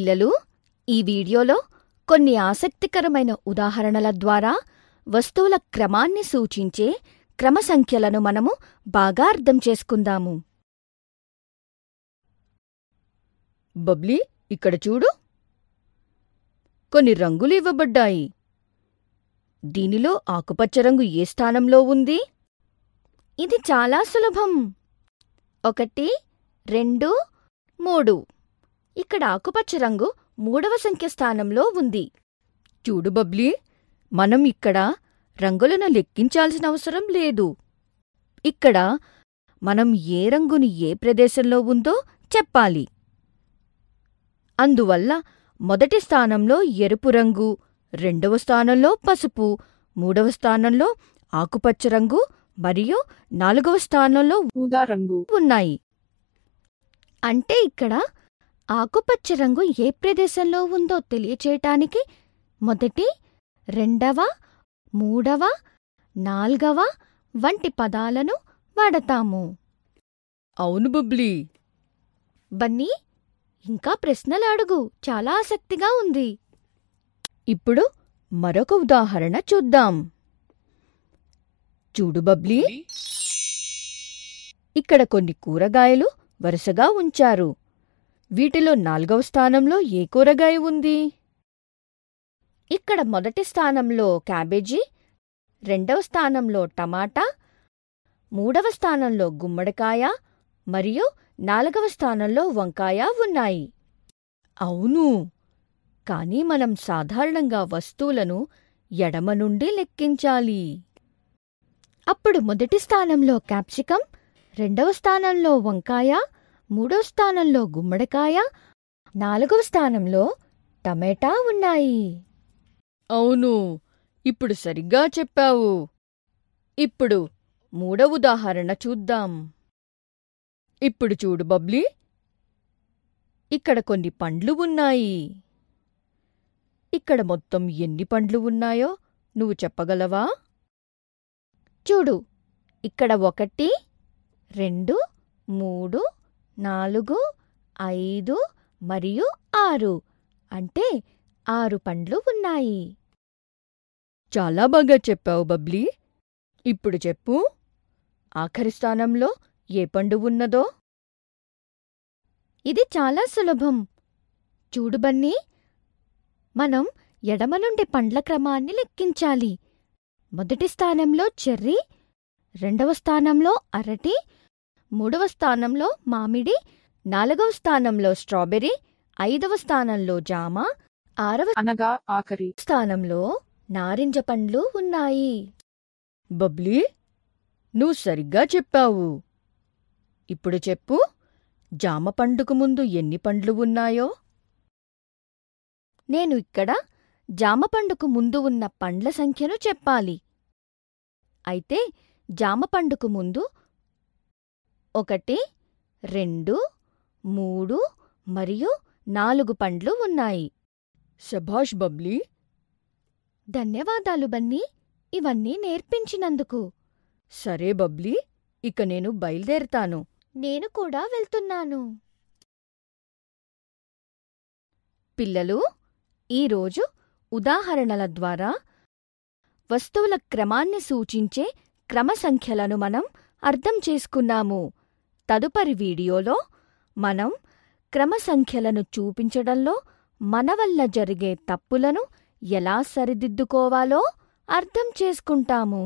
పిల్లలు, ఈ వీడియోలో కొన్ని ఆసక్తికరమైన ఉదాహరణల ద్వారా వస్తువుల క్రమాన్ని సూచించే క్రమ సంఖ్యలను మనము బాగా అర్థం చేసుకుందాము. బబ్లీ, ఇక్కడ చూడు. కొన్ని రంగులు ఇవ్వబడ్డాయి. దీనిలో ఆకుపచ్చ రంగు ఏ స్థానంలో ఉంది? ఇది చాలా సులభం. 1, 2, 3. ఇక్కడ ఆకుపచ్చ రంగు 3వ సంఖ్య స్థానంలో ఉంది. చూడు బబ్లీ, మనం ఇక్కడ రంగులను లెక్కించాల్సిన అవసరం లేదు. ఇక్కడ మనం ఏ రంగుని ఏ ప్రదేశంలో ఉందో చెప్పాలి. అందువల్ల మొదటి స్థానంలో ఎరుపు రంగు, 2వ స్థానంలో పసుపు, 3వ స్థానంలో ఆకుపచ్చ రంగు మరియు 4వ స్థానంలో ఊదా రంగు ఉన్నాయి. అంటే ఇక్కడ ఆకుపచ్చ రంగు ఏ ప్రదేశంలో ఉందో తెలియచేయటానికి 1, 2, 3, 4 వంటి పదాలను వాడతాము. అవును బబ్లీ. బన్నీ, ఇంకా ప్రశ్నలు అడుగు, చాలా ఆసక్తిగా ఉంది. ఇప్పుడు మరొక ఉదాహరణ చూద్దాం. చూడు బబ్లీ, ఇక్కడ కొన్ని కూరగాయలు వరుసగా ఉంచారు. వీటిలో 4వ స్థానంలో ఏ కూరగాయ ఉంది? ఇక్కడ మొదటి స్థానంలో క్యాబేజీ, 2వ స్థానంలో టమాటా, 3వ స్థానంలో గుమ్మడికాయ మరియు 4వ స్థానంలో వంకాయ ఉన్నాయి. అవును, కానీ మనం సాధారణంగా వస్తువులను ఎడమ నుండి లెక్కించాలి. అప్పుడు మొదటి స్థానంలో క్యాప్సికం, 2వ స్థానంలో వంకాయ, 3వ స్థానంలో గుమ్మడికాయ, 4వ స్థానంలో టమాటా ఉన్నాయి. అవును, ఇప్పుడు సరిగ్గా చెప్పావు. ఇప్పుడు 3వ ఉదాహరణ చూద్దాం. ఇప్పుడు చూడు బబ్లీ, ఇక్కడ కొన్ని పండ్లు ఉన్నాయి. ఇక్కడ మొత్తం ఎన్ని పండ్లు ఉన్నాయో నువ్వు చెప్పగలవా? చూడు, ఇక్కడ 1, 2, 3, 4, 5 మరియు 6 అంటే 6 పండ్లు ఉన్నాయి. చాలా బాగా చెప్పావు బబ్లీ. ఇప్పుడు చెప్పు, ఆఖరి స్థానంలో ఏ పండు ఉన్నదో? ఇది చాలా సులభం. చూడు బన్నీ, మనం ఎడమ నుండి పండ్ల క్రమాన్ని లెక్కించాలి. మొదటి స్థానంలో చెర్రీ, 2వ స్థానంలో అరటి, 3వ స్థానంలో మామిడి, 4వ స్థానంలో స్ట్రాబెర్రీ, 5వ స్థానంలో జామ, 6వ అనగా ఆఖరి స్థానంలో నారింజ పండ్లు ఉన్నాయి. బబ్లీ, నువ్వు సరిగ్గా చెప్పావు. ఇప్పుడు చెప్పు, జామ పండుకు ముందు ఎన్ని పండ్లు ఉన్నాయో? నేను ఇక్కడ జామ పండుకు ముందు ఉన్న పండ్ల సంఖ్యను చెప్పాలి. అయితే జామ పండుకు ముందు 1, 2, 3 మరియు 4 పండ్లు ఉన్నాయి. శభాష్ బబ్లీ. ధన్యవాదాలు బన్నీ, ఇవన్నీ నేర్పించినందుకు. సరే బబ్లీ, ఇక నేను బయలుదేరతాను. నేను కూడా వెళ్తున్నాను. పిల్లలు, ఈరోజు ఉదాహరణల ద్వారా వస్తువుల క్రమాన్ని సూచించే క్రమ సంఖ్యలను మనం అర్థం చేసుకున్నాము. తదుపరి వీడియోలో మనం క్రమ సంఖ్యలను చూపించడంలో మన వల్ల జరిగే తప్పులను ఎలా సరిదిద్దుకోవాలో అర్థం చేసుకుంటాము.